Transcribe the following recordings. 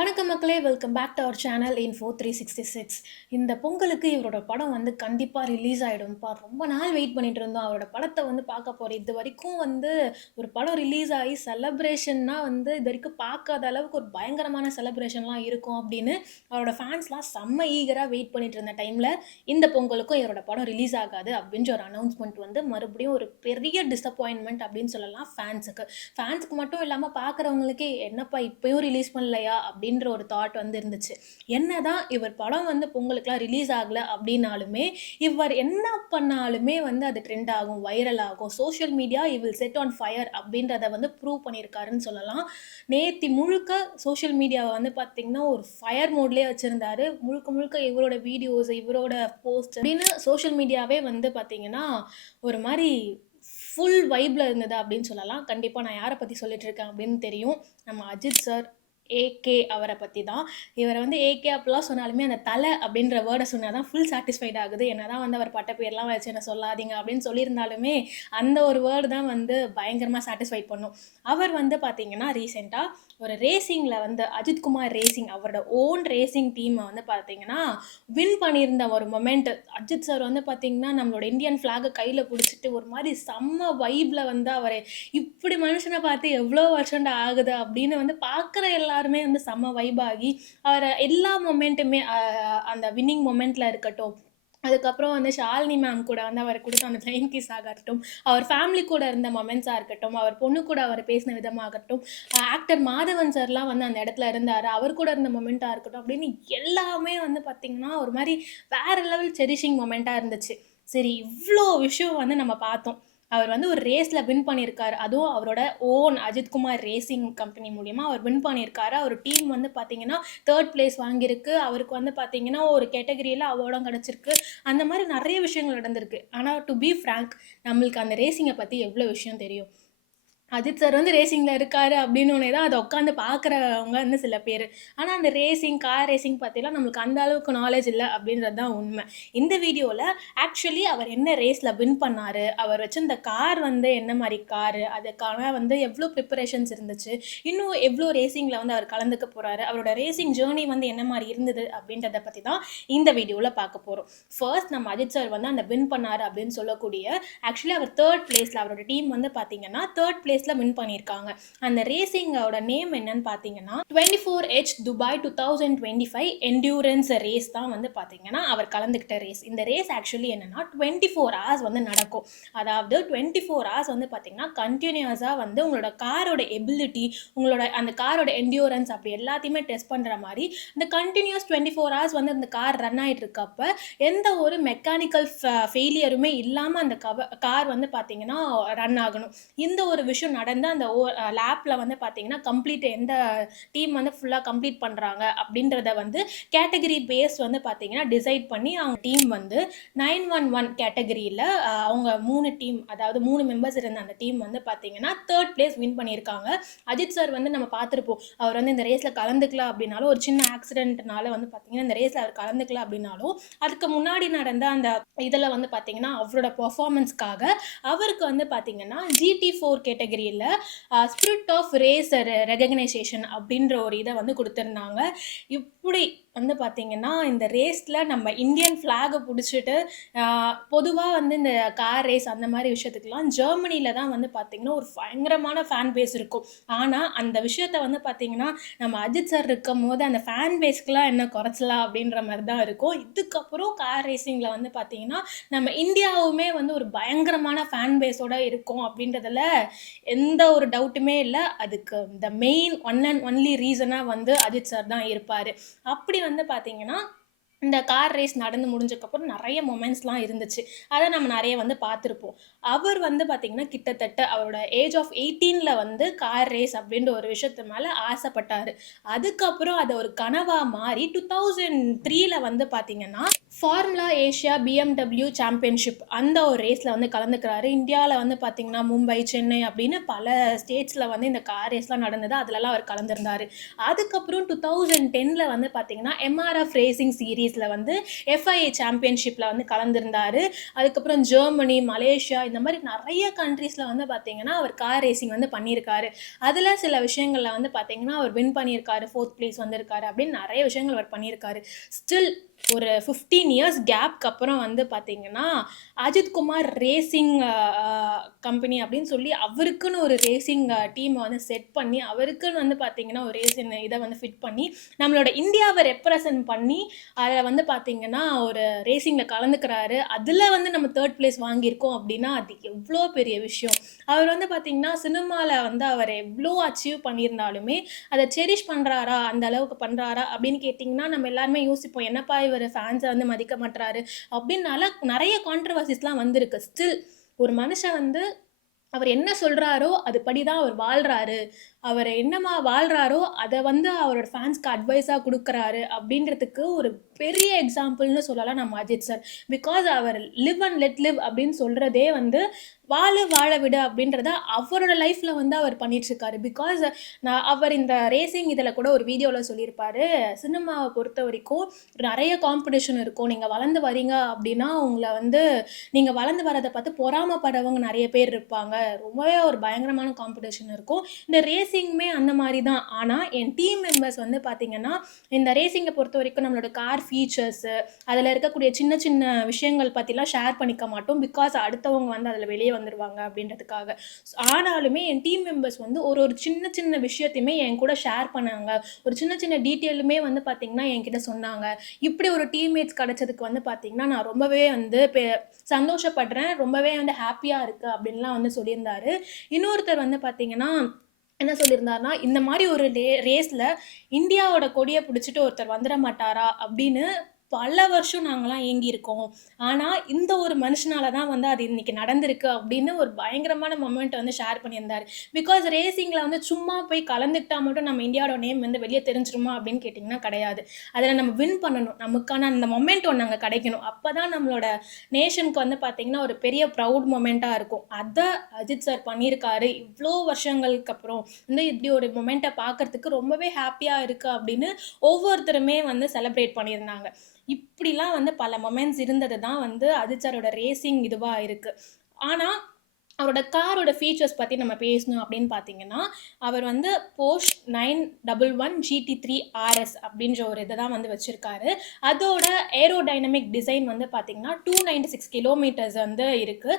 வணக்கம் மக்களே welcome back to our channel info three sixty six இந்த பொங்கலுக்கு இவரோட படம் வந்து கண்டிப்பாக ரிலீஸ் ஆகிடும்ப்பா ரொம்ப நாள் வெயிட் பண்ணிட்டு இருந்தோம். அவரோட படத்தை வந்து பார்க்க போகிறோம் இது வரைக்கும் வந்து ஒரு படம் ரிலீஸ் ஆகி செலப்ரேஷன்னா வந்து இது வரைக்கும் பார்க்காத அளவுக்கு ஒரு பயங்கரமான செலப்ரேஷன்லாம் இருக்கும் அப்படின்னு அவரோட ஃபேன்ஸ்லாம் செம்ம ஈகராக வெயிட் பண்ணிட்டு இருந்த டைமில் இந்த பொங்கலுக்கும் இவரோட படம் ரிலீஸ் ஆகாது அப்படின்ற ஒரு அனௌன்ஸ்மெண்ட் வந்து மறுபடியும் ஒரு பெரிய டிசப்பாயின்மெண்ட் அப்படின்னு சொல்லலாம் ஃபேன்ஸுக்கு ஃபேன்ஸுக்கு மட்டும் இல்லாமல் பார்க்குறவங்களுக்கே என்னப்பா இப்போயும் ரிலீஸ் பண்ணலையா? அப்படின்ற ஒரு தாட் வந்து இருந்துச்சு என்னதான் இவர் படம் வந்து பொங்கலுக்குலாம் ரிலீஸ் ஆகலை அப்படின்னாலுமே இவர் என்ன பண்ணாலுமே வந்து அது ட்ரெண்ட் ஆகும் வைரல் ஆகும். சோஷியல் மீடியா இவில் செட் ஆன் ஃபயர் அப்படின்றத வந்து ப்ரூவ் பண்ணியிருக்காருன்னு சொல்லலாம். நேத்தி முழுக்க சோஷியல் மீடியாவை வந்து பார்த்திங்கன்னா ஒரு ஃபயர் மோட்லேயே வச்சுருந்தாரு. முழுக்க முழுக்க இவரோட வீடியோஸ் இவரோட போஸ்ட் அப்படின்னு சோஷியல் மீடியாவே வந்து பார்த்திங்கன்னா ஒரு மாதிரி ஃபுல் வைப்பில் இருந்தது அப்படின்னு சொல்லலாம். கண்டிப்பாக நான் யாரை பற்றி சொல்லிட்டு இருக்கேன் அப்படின்னு தெரியும். நம்ம அஜித் சார் ஏகே அவரை பற்றி தான் இவரை வந்து ஏகே அப்படிலாம் சொன்னாலுமே அந்த தலை அப்படின்ற வேர்டை சொன்னால் தான் ஃபுல் சாட்டிஸ்ஃபைட் ஆகுது. என்ன தான் வந்து அவர் பட்ட பேர்லாம் வச்சு என்ன சொல்லாதீங்க அப்படின்னு சொல்லியிருந்தாலுமே அந்த ஒரு வேர்டு தான் வந்து பயங்கரமாக சாட்டிஸ்ஃபைட் பண்ணும். அவர் வந்து பார்த்தீங்கன்னா ரீசெண்டாக ஒரு ரேசிங்கில் வந்து அஜித்குமார் ரேசிங் அவரோட ஓன் ரேசிங் டீமை வந்து பார்த்தீங்கன்னா வின் பண்ணியிருந்த ஒரு மொமெண்ட் அஜித் சார் வந்து பார்த்தீங்கன்னா நம்மளோட இந்தியன் ஃப்ளாகை கையில் பிடிச்சிட்டு ஒரு மாதிரி செம்ம வைப்பில் வந்து அவர் இப்படி மனுஷனை பார்த்து எவ்வளோ வருஷம்டா ஆகுது அப்படின்னு வந்து பார்க்குற எல்லா எல்லாருமே வந்து செம்ம வைபாகி அவரை எல்லா மொமெண்ட்டுமே அந்த வின்னிங் மொமெண்ட்டில் இருக்கட்டும் அதுக்கப்புறம் வந்து ஷாலினி மேம் கூட வந்து அவர் கொடுத்த அந்த லைன் கிஸ் ஆகட்டும் அவர் ஃபேமிலி கூட இருந்த மொமெண்ட்ஸாக இருக்கட்டும் அவர் பொண்ணு கூட அவர் பேசின விதமாகட்டும் ஆக்டர் மாதவன் சார்லாம் வந்து அந்த இடத்துல இருந்தார் அவர் கூட இருந்த மொமெண்ட்டாக இருக்கட்டும் அப்படின்னு எல்லாமே வந்து பார்த்திங்கன்னா ஒரு மாதிரி வேறு லெவல் செரிஷிங் மொமெண்ட்டாக இருந்துச்சு. சரி இவ்வளோ விஷயம் வந்து நம்ம பார்த்தோம். அவர் வந்து ஒரு ரேஸில் வின் பண்ணியிருக்காரு. அதுவும் அவரோட ஓன் அஜித்குமார் ரேசிங் கம்பெனி மூலிமா அவர் வின் பண்ணியிருக்காரு. அவர் டீம் வந்து பார்த்தீங்கன்னா தேர்ட் பிளேஸ் வாங்கியிருக்கு. அவருக்கு வந்து பார்த்தீங்கன்னா ஒரு கேட்டகரியில் அவார்டும் கிடச்சிருக்கு. அந்த மாதிரி நிறைய விஷயங்கள் நடந்திருக்கு. ஆனால் டு பி ஃப்ரேங்க் நம்மளுக்கு அந்த ரேசிங்கை பற்றி எவ்வளோ விஷயம் தெரியும்? அஜித் சார் வந்து ரேசிங்கில் இருக்காரு அப்படின்னு தான் அதை உட்காந்து பார்க்குறவங்க வந்து சில பேர். ஆனால் அந்த ரேசிங் கார் ரேசிங் பற்றிலாம் நம்மளுக்கு அந்த அளவுக்கு நாலேஜ் இல்லை அப்படின்றது தான் உண்மை. இந்த வீடியோவில் ஆக்சுவலி அவர் என்ன ரேஸில் வின் பண்ணார் அவர் வச்சிருந்த கார் வந்து என்ன மாதிரி காரு அதுக்கான வந்து எவ்வளோ ப்ரிப்பரேஷன்ஸ் இருந்துச்சு இன்னும் எவ்வளோ ரேசிங்கில் வந்து அவர் கலந்துக்க போகிறாரு அவரோட ரேசிங் ஜேர்னி வந்து என்ன மாதிரி இருந்தது அப்படின்றத பற்றி தான் இந்த வீடியோவில் பார்க்க போகிறோம் ஃபர்ஸ்ட் நம்ம அஜித் சார் வந்து அந்த வின் பண்ணார் அப்படின்னு சொல்லக்கூடிய ஆக்சுவலி அவர் தேர்ட் பிளேஸில் அவரோட டீம் வந்து பார்த்தீங்கன்னா தேர்ட் பிளேஸ் ரேஸில் வின் பண்ணியிருக்காங்க. அந்த ரேசிங்கோட நேம் என்னன்னு பார்த்தீங்கன்னா twenty four H Dubai two thousand twenty five endurance race தான் வந்து பார்த்தீங்கன்னா அவர் கலந்துக்கிட்ட ரேஸ் இந்த ரேஸ் ஆக்சுவலி என்னன்னா டுவெண்ட்டி ஃபோர் ஹவர்ஸ் வந்து நடக்கும். அதாவது டுவெண்ட்டி ஃபோர் ஹவர்ஸ் வந்து பார்த்தீங்கன்னா கண்டினியூஸாக வந்து உங்களோட காரோட எபிலிட்டி உங்களோட அந்த காரோட என்டியூரன்ஸ் அப்படி எல்லாத்தையுமே டெஸ்ட் பண்ணுற மாதிரி இந்த கண்டினியூஸ் டுவெண்ட்டி ஃபோர் ஹவர்ஸ் வந்து அந்த கார் ரன் ஆகிட்டு இருக்கப்ப எந்த ஒரு மெக்கானிக்கல் ஃபெயிலியருமே இல்லாமல் அந்த கவ கார் வந்து பார்த்தீங்கன்னா ரன் ஆகணும். இந்த ஒரு விஷயம் நடந்து அந்த ஓ லேப்பில் வந்து பார்த்தீங்கன்னா கம்ப்ளீட் எந்த டீம் வந்து ஃபுல்லாக கம்ப்ளீட் பண்ணுறாங்க அப்படின்றத வந்து கேட்டகரி பேஸ் வந்து பார்த்தீங்கன்னா டிசைட் பண்ணி அவங்க டீம் வந்து நைன் ஒன் ஒன் கேட்டகரியில் அவங்க மூணு டீம் அதாவது மூணு மெம்பர்ஸ் இருந்த அந்த டீம் வந்து பார்த்தீங்கன்னா தேர்ட் பிளேஸ் வின் பண்ணியிருக்காங்க. அஜித் சார் வந்து நம்ம பார்த்துருப்போம் அவர் வந்து இந்த ரேஸில் கலந்துக்கல அப்படின்னாலும் ஒரு சின்ன ஆக்சிடென்ட்னால வந்து பார்த்தீங்கன்னா இந்த ரேஸில் அவர் கலந்துக்கல அப்படின்னாலும் அதுக்கு முன்னாடி நடந்த அந்த இதில் வந்து பார்த்தீங்கன்னா அவரோட பர்ஃபார்மன்ஸ்க்காக அவருக்கு வந்து பார்த்தீங்கன்னா ஜிடி ஃபோர் கேட்டகரி கேட்டகரியில் ஸ்பிரிட் ஆஃப் ரேஸ் ரெகக்னைசேஷன் அப்படின்ற ஒரு இதை வந்து கொடுத்துருந்தாங்க. இப்படி வந்து பார்த்திங்கன்னா இந்த ரேஸில் நம்ம இந்தியன் ஃப்ளாகை பிடிச்சிட்டு பொதுவாக வந்து இந்த கார் ரேஸ் அந்த மாதிரி விஷயத்துக்கெலாம் ஜெர்மனியில் தான் வந்து பார்த்திங்கன்னா ஒரு பயங்கரமான ஃபேன் பேஸ் இருக்கும். ஆனால் அந்த விஷயத்த வந்து பார்த்திங்கன்னா நம்ம அஜித் சார் இருக்கும் போது அந்த ஃபேன் பேஸ்க்கெலாம் என்ன குறைச்சலாம் அப்படின்ற மாதிரி தான் இருக்கும். இதுக்கப்புறம் கார் ரேசிங்கில் வந்து பார்த்திங்கன்னா நம்ம இந்தியாவுமே வந்து ஒரு பயங்கரமான ஃபேன் பேஸோடு இருக்கும் அப்படின்றதுல எந்த ஒரு டவுட்டுமே இல்லை. அதுக்கு இந்த மெயின் ஒன் அண்ட் ஒன்லி ரீசனாக வந்து அஜித் சார் தான் இருப்பார். அப்படி வந்து பார்த்தீங்கன்னா இந்த கார் ரேஸ் நடந்து முடிஞ்சக்கப்புறம் நிறைய மொமெண்ட்ஸ்லாம் இருந்துச்சு. அதை நம்ம நிறைய வந்து பார்த்துருப்போம். அவர் வந்து பார்த்திங்கன்னா கிட்டத்தட்ட அவரோட ஏஜ் ஆஃப் எயிட்டீனில் வந்து கார் ரேஸ் அப்படின்ற ஒரு விஷயத்து மேலே ஆசைப்பட்டார். அதுக்கப்புறம் அதை ஒரு கனவாக மாறி டூ தௌசண்ட் த்ரீல வந்து பார்த்திங்கன்னா ஃபார்முலா ஏஷியா பிஎம்டபிள்யூ சாம்பியன்ஷிப் அந்த ஒரு ரேஸில் வந்து கலந்துக்கிறாரு. இந்தியாவில் வந்து பார்த்திங்கன்னா மும்பை சென்னை அப்படின்னு பல ஸ்டேட்ஸில் வந்து இந்த கார் ரேஸ்லாம் நடந்தது. அதிலலாம் அவர் கலந்துருந்தார். அதுக்கப்புறம் டூ தௌசண்ட் டெனில் வந்து பார்த்திங்கன்னா எம்ஆர்எஃப் ரேசிங் சீரீஸில் வந்து எஃப்ஐஏ சாம்பியன்ஷிப்பில் வந்து கலந்துருந்தார். அதுக்கப்புறம் ஜெர்மனி மலேசியா இந்த மாதிரி நிறைய கண்ட்ரீஸில் வந்து பார்த்திங்கன்னா அவர் கார் ரேசிங் வந்து பண்ணியிருக்காரு. அதில் சில விஷயங்களில் வந்து பார்த்திங்கன்னா அவர் வின் பண்ணியிருக்காரு. ஃபோர்த் பிளேஸ் வந்திருக்காரு அப்படின்னு நிறைய விஷயங்கள் அவர் பண்ணியிருக்காரு. ஸ்டில் ஒரு ஃபிஃப்டீன் இயர்ஸ் கேப்க்கு அப்புறம் வந்து பார்த்தீங்கன்னா அஜித் குமார் ரேசிங் கம்பெனி அப்படின்னு சொல்லி அவருக்குன்னு ஒரு ரேசிங் டீமை வந்து செட் பண்ணி அவருக்குன்னு வந்து பார்த்தீங்கன்னா ஒரு ரேசிங் இதை வந்து ஃபிட் பண்ணி நம்மளோட இந்தியாவை ரெப்ரசன்ட் பண்ணி அதில் வந்து பார்த்தீங்கன்னா ஒரு ரேசிங்கில் கலந்துக்கிறாரு. அதில் வந்து நம்ம தேர்ட் பிளேஸ் வாங்கியிருக்கோம் அப்படின்னா அது எவ்வளோ பெரிய விஷயம். அவர் வந்து பார்த்தீங்கன்னா சினிமாவில் வந்து அவர் எவ்வளோ அச்சீவ் பண்ணியிருந்தாலுமே அதை செரிஷ் பண்ணுறாரா அந்த அளவுக்கு பண்ணுறாரா அப்படின்னு கேட்டிங்கன்னா நம்ம எல்லாருமே யோசிப்போம் என்னப்பா இவர் ஃபேன்ஸை வந்து மதிக்க மாட்டுறாரு அப்படின்னால நிறைய கான்ட்ரவர்சிஸ்லாம் வந்திருக்கு. ஸ்டில் ஒரு மனுஷன் வந்து அவர் என்ன சொல்கிறாரோ அதுபடி தான் அவர் வாழ்கிறாரு அவர் என்னமா வாழ்கிறாரோ அதை வந்து அவரோட ஃபேன்ஸ்க்கு அட்வைஸாக கொடுக்குறாரு அப்படின்றதுக்கு ஒரு பெரிய எக்ஸாம்பிள்னு சொல்லலாம் நம்ம அஜித் சார் பிகாஸ் அவர் லிவ் அண்ட் லெட் லிவ் அப்படின்னு சொல்கிறதே வந்து வாழ வாழ விடு அப்படின்றத அவரோட லைஃப்பில் வந்து அவர் பண்ணிகிட்ருக்காரு பிகாஸ் நான் அவர் இந்த ரேசிங் இதில் கூட ஒரு வீடியோவில் சொல்லியிருப்பாரு. சினிமாவை பொறுத்த வரைக்கும் நிறைய காம்படிஷன் இருக்கும். நீங்கள் வளர்ந்து வரீங்க அப்படின்னா உங்களை வந்து நீங்கள் வளர்ந்து வரதை பார்த்து பொறாமப்படுறவங்க நிறைய பேர் இருப்பாங்க. ரொம்பவே ஒரு பயங்கரமான காம்படிஷன் இருக்கும். இந்த ரேஸ் ரேசிங்குமே அந்த மாதிரி தான் ஆனால் என் டீம் மெம்பர்ஸ் வந்து பார்த்திங்கன்னா இந்த ரேசிங்கை பொறுத்த வரைக்கும் நம்மளோட கார் ஃபீச்சர்ஸு அதில் இருக்கக்கூடிய சின்ன சின்ன விஷயங்கள் பற்றிலாம் ஷேர் பண்ணிக்க மாட்டோம். பிகாஸ் அடுத்தவங்க வந்து அதில் வெளியே வந்துடுவாங்க அப்படின்றதுக்காக. ஆனாலுமே என் டீம் மெம்பர்ஸ் வந்து ஒரு ஒரு சின்ன சின்ன விஷயத்தையுமே என் கூட ஷேர் பண்ணாங்க. ஒரு சின்ன சின்ன டீட்டெயிலுமே வந்து பார்த்திங்கன்னா என்கிட்ட சொன்னாங்க. இப்படி ஒரு டீம்மேட்ஸ் கிடச்சதுக்கு வந்து பார்த்திங்கன்னா நான் ரொம்பவே வந்து சந்தோஷப்படுறேன். ரொம்பவே வந்து ஹாப்பியாக இருக்குது அப்படின்லாம் வந்து சொல்லியிருந்தாரு. இன்னொருத்தர் வந்து பார்த்திங்கன்னா என்ன சொல்லியிருந்தாருன்னா இந்த மாதிரி ஒரு ரே ரேஸில் இந்தியாவோட கொடியை பிடிச்சிட்டு ஒருத்தர் வந்துட மாட்டாரா அப்படின்னு பல வருஷம் நாங்களாம் ஏங்கியிருக்கோம். ஆனால் இந்த ஒரு மனுஷனால தான் வந்து அது இன்னைக்கு நடந்திருக்கு அப்படின்னு ஒரு பயங்கரமான மொமெண்ட் வந்து ஷேர் பண்ணியிருந்தார். பிகாஸ் ரேசிங்கில் வந்து சும்மா போய் கலந்துக்கிட்டா மட்டும் நம்ம இந்தியாவோட நேம் வந்து வெளியே தெரிஞ்சிருமா அப்படின்னு கேட்டிங்கன்னா கிடையாது. அதில் நம்ம வின் பண்ணணும். நமக்கான அந்த மொமெண்ட் ஒன்று அங்கே கிடைக்கணும். அப்போ தான் நம்மளோட நேஷனுக்கு வந்து பார்த்திங்கன்னா ஒரு பெரிய ப்ரௌட் மொமெண்ட்டாக இருக்கும். அதை அஜித் சார் பண்ணியிருக்காரு இவ்வளோ வருஷங்களுக்கு அப்புறம். வந்து இப்படி ஒரு மொமெண்ட்டை பார்க்கறதுக்கு ரொம்பவே ஹாப்பியாக இருக்குது அப்படின்னு ஒவ்வொருத்தருமே வந்து செலிப்ரேட் பண்ணியிருந்தாங்க. இப்படிலாம் வந்து பல மொமெண்ட்ஸ் இருந்தது தான் வந்து அதிர்ச்சாரோட ரேசிங் இதுவாக இருக்குது ஆனால் அவரோட காரோட ஃபீச்சர்ஸ் பற்றி நம்ம பேசணும் அப்படின்னு பார்த்தீங்கன்னா அவர் வந்து Porsche nine double one GT three RS அப்படின்ற ஒரு இதை தான் வந்து வச்சுருக்காரு. அதோட ஏரோடைனமிக் டிசைன் வந்து பார்த்தீங்கன்னா டூ நைன்டி சிக்ஸ் கிலோமீட்டர்ஸ் வந்து இருக்குது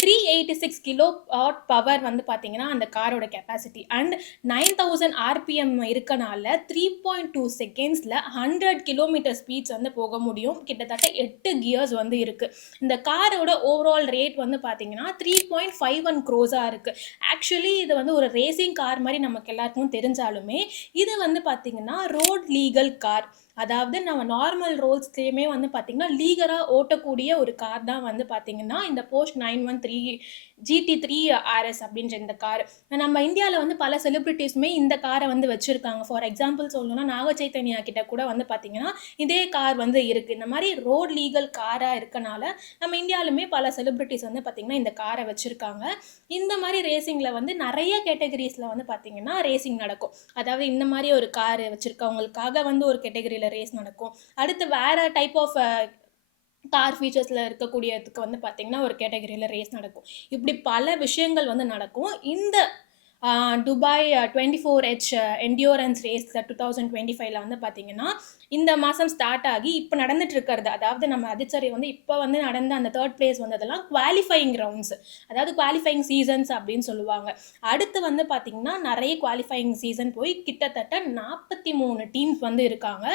three eighty six kilo watt power வந்து பார்த்தீங்கன்னா அந்த காரோட capacity and nine thousand RPM இருக்கனால த்ரீ பாயிண்ட் டூ செகண்ட்ஸில் ஹண்ட்ரட் கிலோமீட்டர் ஸ்பீட்ஸ் வந்து போக முடியும். கிட்டத்தட்ட எட்டு கியர்ஸ் வந்து இருக்குது இந்த காரோட ஓவரால் ரேட் வந்து பார்த்தீங்கன்னா த்ரீ பாயிண்ட் ஃபைவ் ஒன் க்ரோஸாக இருக்குது ஆக்சுவலி இது வந்து ஒரு ரேசிங் கார் மாதிரி நமக்கு எல்லாருக்கும் தெரிஞ்சாலுமே இது வந்து பார்த்திங்கன்னா ரோட் லீகல் கார் அதாவது நம்ம நார்மல் ரோல்ஸ்லேயுமே வந்து பார்த்திங்கன்னா லீகராக ஓட்டக்கூடிய ஒரு கார் தான் வந்து பார்த்திங்கன்னா இந்த Porsche nine one three GT three RS அப்படின்ற இந்த கார் நம்ம இந்தியாவில் வந்து பல செலிப்ரிட்டிஸுமே இந்த காரை வந்து வச்சுருக்காங்க. ஃபார் எக்ஸாம்பிள் சொல்லணும்னா நாக சைத்தன்யா கிட்ட கூட வந்து பார்த்திங்கன்னா இதே கார் வந்து இருக்குது இந்த மாதிரி ரோட் லீகல் காராக இருக்கனால நம்ம இந்தியாவிலுமே பல செலிப்ரிட்டிஸ் வந்து பார்த்திங்கன்னா இந்த காரை வச்சுருக்காங்க. இந்த மாதிரி ரேசிங்கில் வந்து நிறைய கேட்டகரிஸில் வந்து பார்த்திங்கன்னா ரேசிங் நடக்கும். அதாவது இந்த மாதிரி ஒரு கார் வச்சுருக்கவங்களுக்காக வந்து ஒரு கேட்டகரியில் ரேஸ் நடக்கும். அடுத்து வேறு டைப் ஆஃப் கார் ஃபீச்சர்ஸில் இருக்கக்கூடியதுக்கு வந்து பார்த்திங்கன்னா ஒரு கேட்டகரியில் ரேஸ் நடக்கும். இப்படி பல விஷயங்கள் வந்து நடக்கும். இந்த Dubai twenty four H endurance race two thousand twenty ஃபைவ்ல வந்து பார்த்தீங்கன்னா இந்த மாதம் ஸ்டார்ட் ஆகி இப்போ நடந்துட்டு இருக்கிறது. அதாவது நம்ம அதிச்சரி வந்து இப்போ வந்து நடந்த அந்த தேர்ட் பிளேஸ் வந்ததெல்லாம் குவாலிஃபைங் ரவுண்ட்ஸ் அதாவது குவாலிஃபைங் சீசன்ஸ் அப்படின்னு சொல்லுவாங்க. அடுத்து வந்து பார்த்திங்கன்னா நிறைய குவாலிஃபைங் சீசன் போய் கிட்டத்தட்ட நாற்பத்தி மூணு டீம்ஸ் வந்து இருக்காங்க.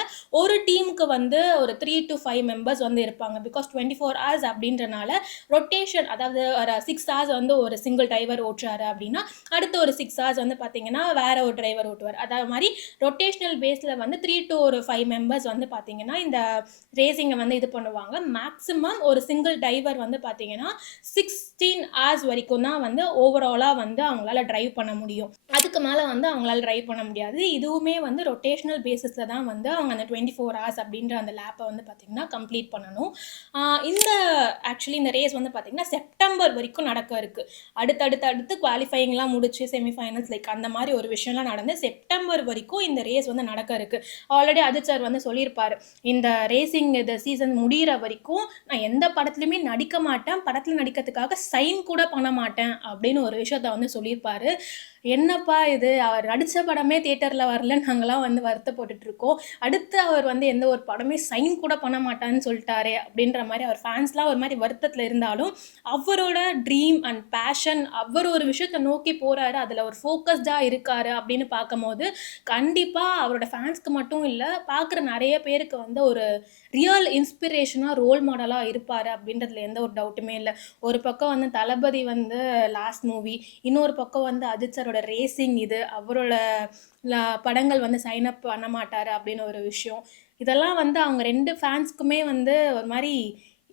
ஒரு டீமுக்கு வந்து ஒரு த்ரீ டு ஃபைவ் மெம்பர்ஸ் வந்து இருப்பாங்க. பிகாஸ் டுவெண்ட்டி ஃபோர் ஹவர்ஸ் அப்படின்றனால ரொட்டேஷன் அதாவது ஒரு சிக்ஸ் ஹவர்ஸ் வந்து ஒரு சிங்கிள் டிரைவர் ஓட்டுறாரு அப்படின்னா அடுத்து ஒரு சிக்ஸ் ஹவர்ஸ் வந்து பார்த்தீங்கன்னா வேற ஒரு டிரைவர் ஓட்டுவார். அதாவது மாதிரி ரொட்டேஷனல் பேஸில் வந்து த்ரீ டு ஒரு ஃபைவ் மெம்பர்ஸ் வந்து பார்த்தீங்கன்னா இந்த ரேசிங்கை வந்து இது பண்ணுவாங்க. மேக்ஸிமம் ஒரு சிங்கிள் டிரைவர் வந்து பார்த்தீங்கன்னா சிக்ஸ்டீன் ஹவர்ஸ் வரைக்கும் தான் வந்து ஓவராலாக வந்து அவங்களால டிரைவ் பண்ண முடியும். அதுக்கு மேலே வந்து அவங்களால டிரைவ் பண்ண முடியாது. இதுவுமே வந்து ரொட்டேஷனல் பேசிஸில் தான் வந்து அவங்க அந்த டுவெண்ட்டி ஃபோர் ஹவர்ஸ் அப்படின்ற அந்த லேப்பை வந்து பார்த்திங்கன்னா கம்ப்ளீட் பண்ணணும். இந்த ஆக்சுவலி இந்த ரேஸ் வந்து பார்த்திங்கன்னா செப்டம்பர் வரைக்கும் நடக்க இருக்குது அடுத்தடுத்து அடுத்து குவாலிஃபைங்லாம் முடிச்சு செமி செமிஃபைனல்ஸ் லைக் அந்த மாதிரி ஒரு விஷயம்லாம் நடந்து செப்டம்பர் வரைக்கும் இந்த ரேஸ் வந்து நடக்க இருக்கு. ஆல்ரெடி அஜித் சார் வந்து சொல்லியிருப்பார். இந்த ரேசிங் இந்த சீசன் முடியிற வரைக்கும் நான் எந்த படத்துலையுமே நடிக்க மாட்டேன். படத்தில் நடிக்கிறதுக்காக சைன் கூட பண்ண மாட்டேன் அப்படின்னு ஒரு விஷயத்த வந்து சொல்லியிருப்பாரு. என்னப்பா இது? அவர் நடித்த படமே தியேட்டரில் வரலன்னு நாங்களாம் வந்து வருத்தப்பட்டுட்டு இருக்கோம் அடுத்து அவர் வந்து எந்த ஒரு படமே சைன் கூட பண்ண மாட்டான்னு சொல்லிட்டாரே அப்படின்ற மாதிரி அவர் ஃபேன்ஸ்லாம் ஒரு மாதிரி வருத்தத்தில் இருந்தாலும் அவரோட ட்ரீம் அண்ட் பேஷன் அவர் ஒரு விஷயத்தை நோக்கி போகிறாரு அதில் ஒரு ஃபோக்கஸ்டாக இருக்காரு அப்படின்னு பார்க்கும்போது கண்டிப்பாக அவரோட ஃபேன்ஸ்க்கு மட்டும் இல்லை பார்க்குற நிறைய பேருக்கு வந்து ஒரு ரியல் இன்ஸ்பிரேஷனாக ரோல் மாடலாக இருப்பார் அப்படின்றதுல எந்த ஒரு டவுட்டுமே இல்லை. ஒரு பக்கம் வந்து தளபதி வந்து லாஸ்ட் மூவி இன்னொரு பக்கம் வந்து அஜித் சாரோட அவரோட ரேசிங் இது அவரோட படங்கள் வந்து சைன் அப் பண்ண மாட்டார் அப்படின்னு ஒரு விஷயம். இதெல்லாம் வந்து அவங்க ரெண்டு ஃபேன்ஸ்க்குமே வந்து ஒரு மாதிரி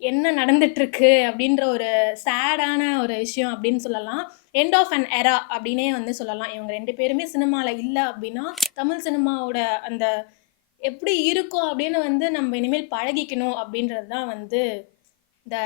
என்ன நடந்துட்டுருக்கு அப்படின்ற ஒரு சேடான ஒரு விஷயம் அப்படின்னு சொல்லலாம். எண்ட் ஆஃப் அன் எரா அப்படின்னே வந்து சொல்லலாம். இவங்க ரெண்டு பேருமே சினிமாவில் இல்லை அப்படின்னா தமிழ் சினிமாவோட அந்த எப்படி இருக்கும் அப்படின்னு வந்து நம்ம இனிமேல் பழகிக்கணும் அப்படின்றது தான் வந்து இந்த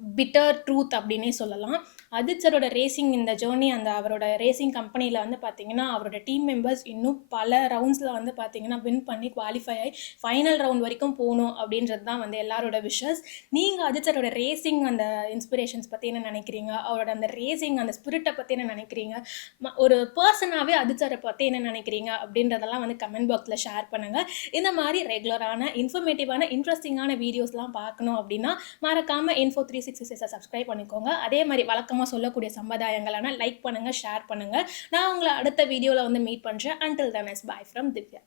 பிட்டர் ட்ரூத் அப்படின்னே சொல்லலாம். அஜித் சரோட ரேசிங் இந்த ஜேர்னி அந்த அவரோட ரேசிங் கம்பெனியில் வந்து பார்த்தீங்கன்னா அவரோட டீம் மெம்பர்ஸ் இன்னும் பல ரவுண்ட்ஸில் வந்து பார்த்தீங்கன்னா வின் பண்ணி குவாலிஃபை ஆகி ஃபைனல் ரவுண்ட் வரைக்கும் போகணும் அப்படின்றது தான் வந்து எல்லாரோட விஷஸ் நீங்கள் அஜித் சரோட ரேசிங் அந்த இன்ஸ்பிரேஷன்ஸ் பற்றி என்ன நினைக்கிறீங்க? அவரோட அந்த ரேசிங் அந்த ஸ்பிரிட்டை பற்றி என்ன நினைக்கிறீங்க? ம- ஒரு பர்சனாகவே அஜித் பற்றி என்ன நினைக்கிறீங்க? அப்படின்றதெல்லாம் வந்து கமெண்ட் பாக்ஸில் ஷேர் பண்ணுங்கள் இந்த மாதிரி ரெகுலரான இன்ஃபர்மேட்டிவான இன்ட்ரெஸ்டிங்கான வீடியோஸ்லாம் பார்க்கணும் அப்படின்னா மறக்காமல் இன்ஃபோ த்ரீ சிக்ஸ்டி சிக்ஸை சப்ஸ்கிரைப் பண்ணிக்கோங்க. அதே மாதிரி வழக்கம் வழக்கமாக சொல்லக்கூடிய சம்பிரதாயங்களான லைக் பண்ணுங்கள் ஷேர் பண்ணுங்கள் நான் உங்களை அடுத்த வீடியோவில் வந்து மீட் பண்ணுறேன் until then is bye from Divya.